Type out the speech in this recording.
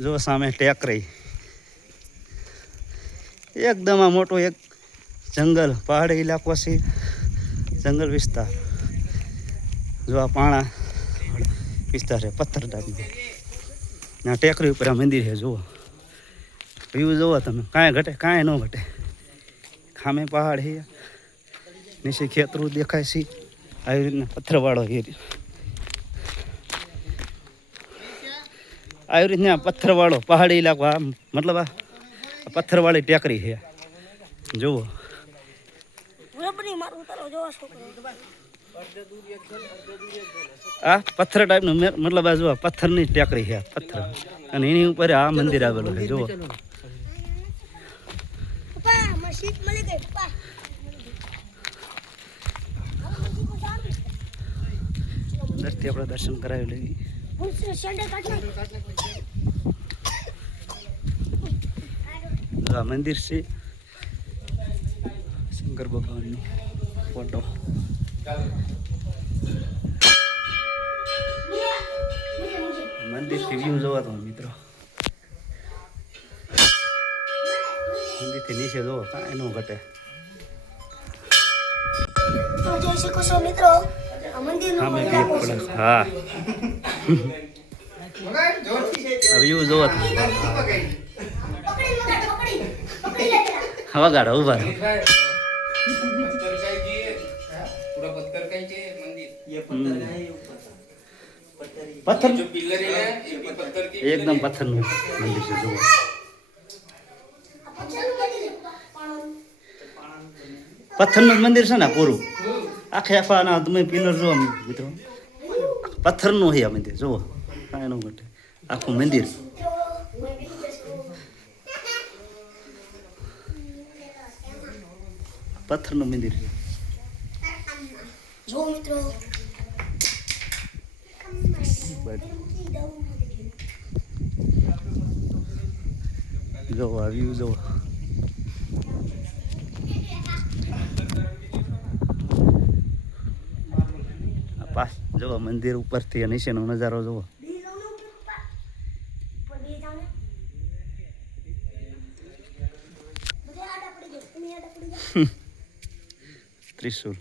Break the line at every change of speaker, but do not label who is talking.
જો સામે ટેકરી. એકદમ આ મોટો એક જંગલ, પહાડી ઇલાકો છે. જંગલ વિસ્તાર. જો આ પાણા વિસ્તાર છે, પથ્થર ટાઈપનો ના ટેકરી ઉપર આ મંદિર છે, જુઓ. વ્યૂ જુઓ તમે, કાંઈ ઘટે, કાંઈ ન ઘટે. ખામે પહાડ છે, નીચે ખેતરું દેખાય છે. આવી રીતના પથ્થરવાળો એરિયો. આવી રીતના પથ્થરવાળો પહાડી ઇલાકો આ મતલબ આ પથ્થરવાળી ટેકરી છે. જુઓ. આ પથ્થર ટાઈપનું મતલબ આ જુઓ પથ્થરની ટેકરી છે પથ્થર. અને એની ઉપર આ મંદિર આવેલું છે જુઓ. અંદરથી આપણે દર્શન કરાવી લઈએ. આ મંદિર છે. શંકર ભગવાનનું ફોટો મંદિરથી વ્યૂ જોવા તમે મિત્રો. મંદિરથી નીચે જોવો કાંઈ ન ઘટે.
જય શ્રી કૃષ્ણ મિત્રો.
સામે
બેક ઊભા
પથ્થર એકદમ પથ્થરનું મંદિર છે
જોવો પથ્થરનું મંદિર છે
ને પૂરું. આખે આખા તમે પિલર જુઓ મિત્રો પથ્થરનું છે આ મંદિર જુઓ કાંઈ ન ઘટે આખું મંદિર પથ્થરનું મંદિર છે
જો મિત્રો
જો આ જો પાસ. જુઓ મંદિર ઉપરથી નીચેનો નજારો
જુઓ.
ત્રિશુલ